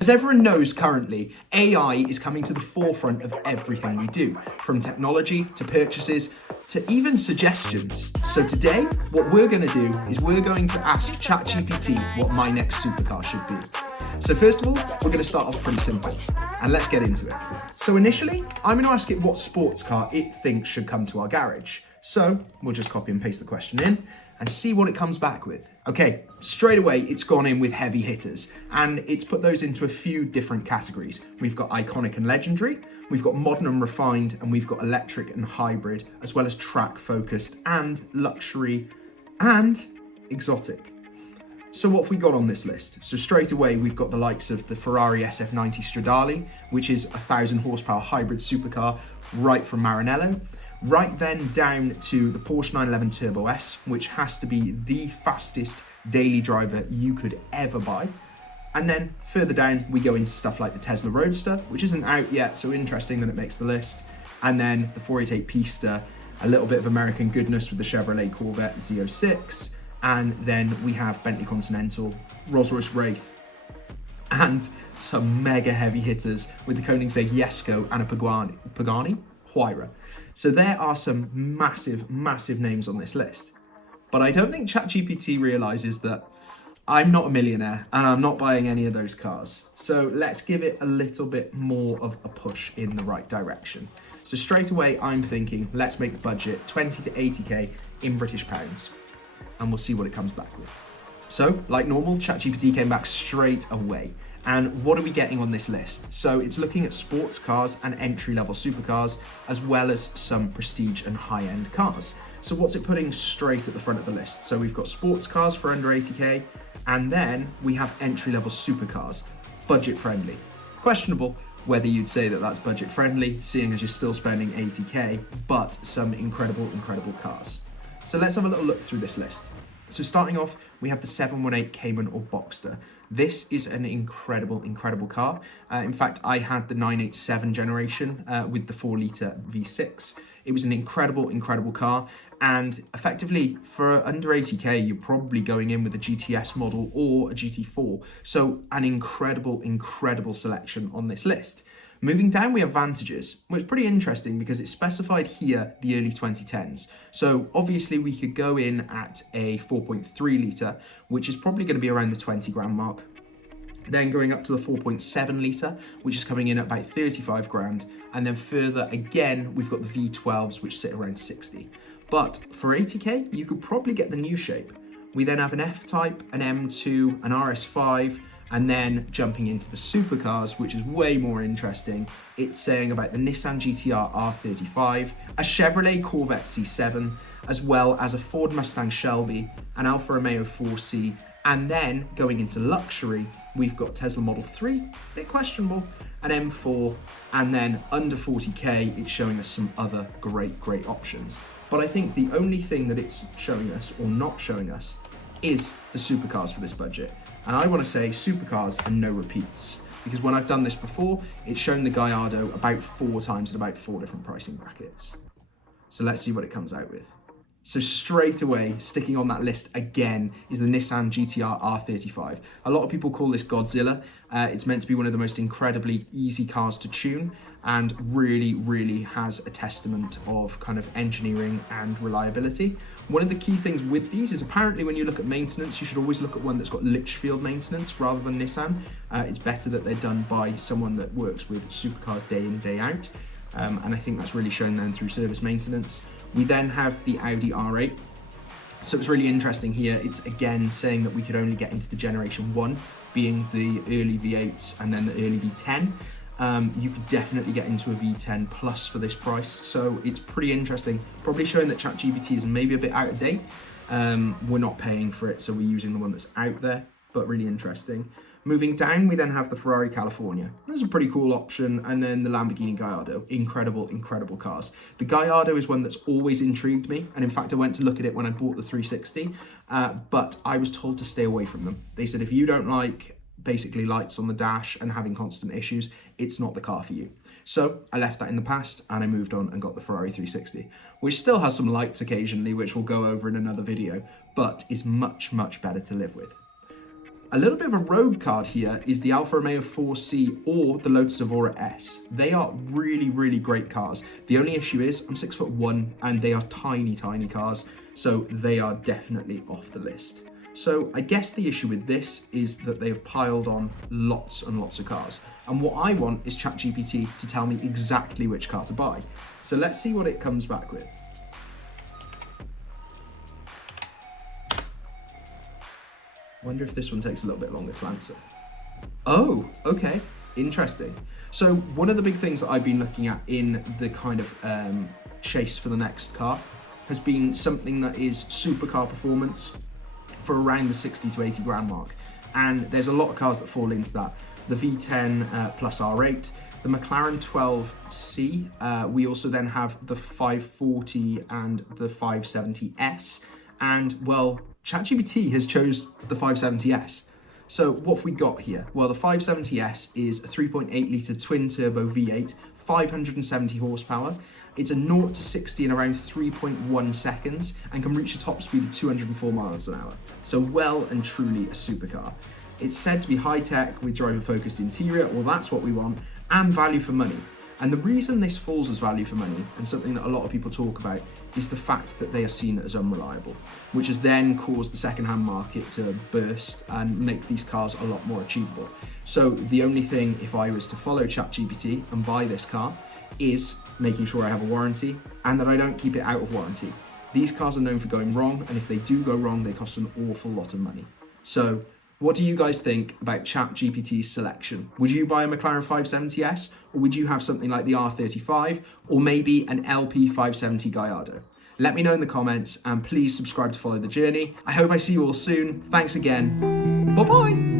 As everyone knows currently, AI is coming to the forefront of everything we do, from technology to purchases to even suggestions. So today, what we're going to do is we're going to ask ChatGPT what my next supercar should be. So first of all, we're going to start off pretty simple, and let's get into it. So initially, I'm going to ask it what sports car it thinks should come to our garage. So we'll just copy and paste the question in and see what it comes back with. Okay, straight away, it's gone in with heavy hitters, and it's put those into a few different categories. We've got iconic and legendary, we've got modern and refined, and we've got electric and hybrid, as well as track focused and luxury and exotic. So what have we got on this list? So straight away, we've got the likes of the Ferrari SF90 Stradale, which is a 1,000 horsepower hybrid supercar right from Maranello. Right then down to the Porsche 911 Turbo S, which has to be the fastest daily driver you could ever buy. And then further down, we go into stuff like the Tesla Roadster, which isn't out yet, so interesting that it makes the list. And then the 488 Pista, a little bit of American goodness with the Chevrolet Corvette Z06. And then we have Bentley Continental, Rolls-Royce Wraith, and some mega heavy hitters with the Koenigsegg Jesko and a Pagani Huayra. So there are some massive, massive names on this list. But I don't think ChatGPT realizes that I'm not a millionaire and I'm not buying any of those cars. So let's give it a little bit more of a push in the right direction. So straight away, I'm thinking, let's make the budget 20 to 80K in British pounds, and we'll see what it comes back with. So like normal, ChatGPT came back straight away. And what are we getting on this list? So it's looking at sports cars and entry-level supercars, as well as some prestige and high-end cars. So what's it putting straight at the front of the list? So we've got sports cars for under 80K, and then we have entry-level supercars, budget-friendly. Questionable whether you'd say that that's budget-friendly, seeing as you're still spending 80K, but some incredible, incredible cars. So let's have a little look through this list. So starting off, we have the 718 Cayman or Boxster. This is an incredible, incredible car. In fact, I had the 987 generation with the 4-litre V6. It was an incredible, incredible car. And effectively, for under 80K, you're probably going in with a GTS model or a GT4. So an incredible, incredible selection on this list. Moving down, we have Vantages, which is pretty interesting because it's specified here the early 2010s. So obviously we could go in at a 4.3 litre, which is probably going to be around the 20 grand mark. Then going up to the 4.7 litre, which is coming in at about 35 grand. And then further again, we've got the V12s, which sit around 60. But for 80K, you could probably get the new shape. We then have an F-Type, an M2, an RS5, and then jumping into the supercars, which is way more interesting. It's saying about the Nissan GT-R R35, a Chevrolet Corvette C7, as well as a Ford Mustang Shelby, an Alfa Romeo 4C, and then going into luxury, we've got Tesla Model 3, bit questionable, an M4, and then under 40K, it's showing us some other great, great options. But I think the only thing that it's showing us or not showing us is the supercars for this budget. And I want to say supercars and no repeats, because when I've done this before, it's shown the Gallardo about 4 times at about 4 different pricing brackets. So let's see what it comes out with. So straight away, sticking on that list again is the Nissan GT-R R35. A lot of people call this Godzilla. It's meant to be one of the most incredibly easy cars to tune, and really, really has a testament of kind of engineering and reliability. One of the key things with these is apparently when you look at maintenance, you should always look at one that's got Litchfield maintenance rather than Nissan. It's better that they're done by someone that works with supercars day in, day out. And I think that's really shown then through service maintenance. We then have the Audi R8. So it's really interesting here. It's again saying that we could only get into the generation 1, being the early V8s and then the early V10. You could definitely get into a V10 plus for this price. So it's pretty interesting. Probably showing that ChatGPT is maybe a bit out of date. We're not paying for it, so we're using the one that's out there, but really interesting. Moving down, we then have the Ferrari California. That's a pretty cool option. And then the Lamborghini Gallardo. Incredible, incredible cars. The Gallardo is one that's always intrigued me. And in fact, I went to look at it when I bought the 360, but I was told to stay away from them. They said, if you don't like basically lights on the dash and having constant issues, it's not the car for you. So I left that in the past and I moved on and got the Ferrari 360, which still has some lights occasionally, which we'll go over in another video, but is much, much better to live with. A little bit of a rogue card here is the Alfa Romeo 4C or the Lotus Evora S. They are really, really great cars. The only issue is I'm 6'1" and they are tiny, tiny cars, so they are definitely off the list. So I guess the issue with this is that they have piled on lots and lots of cars. And what I want is ChatGPT to tell me exactly which car to buy. So let's see what it comes back with. Wonder if this one takes a little bit longer to answer. Oh, okay, interesting. So one of the big things that I've been looking at in the kind of chase for the next car has been something that is supercar performance for around the 60 to 80 grand mark. And there's a lot of cars that fall into that. The V10 plus R8, the McLaren 12C. We also then have the 540 and the 570S. And well, ChatGPT has chose the 570S. So what have we got here? Well, the 570S is a 3.8 litre twin turbo V8, 570 horsepower. It's a 0 to 60 in around 3.1 seconds and can reach a top speed of 204 miles an hour. So well and truly a supercar. It's said to be high tech with driver focused interior, well that's what we want, and value for money. And the reason this falls as value for money, and something that a lot of people talk about, is the fact that they are seen as unreliable, which has then caused the second-hand market to burst and make these cars a lot more achievable. So the only thing, if I was to follow ChatGPT and buy this car, is making sure I have a warranty and that I don't keep it out of warranty. These cars are known for going wrong, and if they do go wrong, they cost an awful lot of money. So what do you guys think about ChatGPT's selection? Would you buy a McLaren 570S, or would you have something like the R35, or maybe an LP 570 Gallardo? Let me know in the comments, and please subscribe to follow the journey. I hope I see you all soon. Thanks again. Bye-bye.